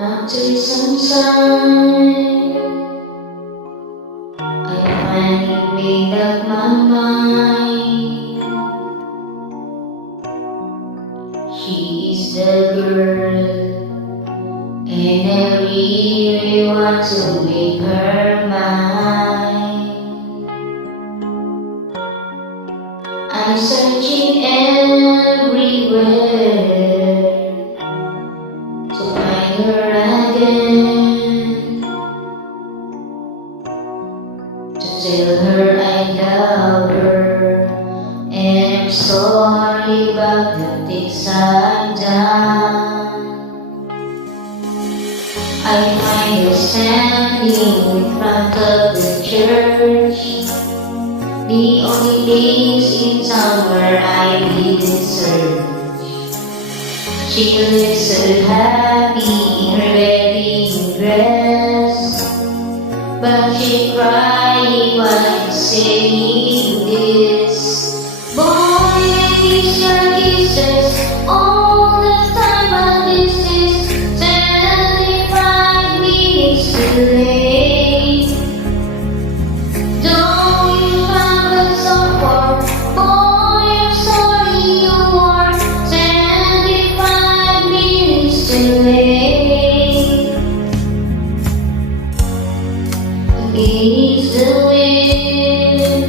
After some time, I finally made up my mind. She is the girl, and I really want to make her mine. I'm searching everywhere to find her again, to tell her I love her, and I'm sorry about the things I've done. I find her standing in front of the church, the only place in town where I didn't search. She looks so happy in her wedding dress, but she crying while I'm saying this. Boy, I miss your kisses all the time, but this is 75 minutes too late. Don't you have a song for? Boy, I'm sorry you are 75 minutes too late. Against the wind,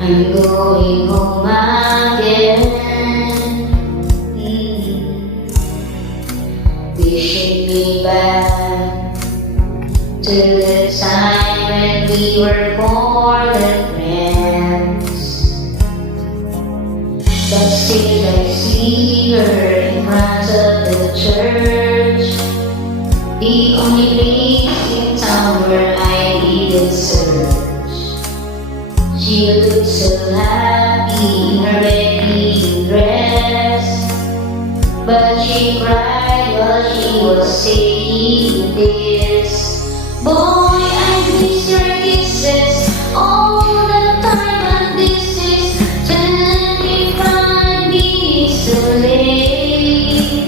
I'm going home again. Wishing me back to the time when we were more than friends. But still I see her in front of the church, the only place in town where I didn't search. She looked so happy in her wedding dress, but she cried while she was saying this. Boy, I miss your kisses all the time, and this is 25 minutes too late.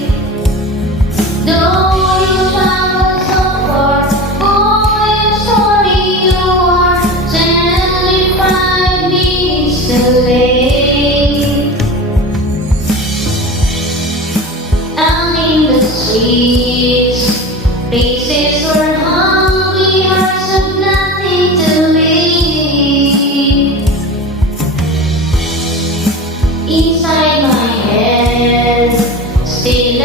Though you travel so far, boy, I'm sorry you are 25 minutes too late. Out in the streets, places where hungry hearts have nothing to eat. Inside my head, still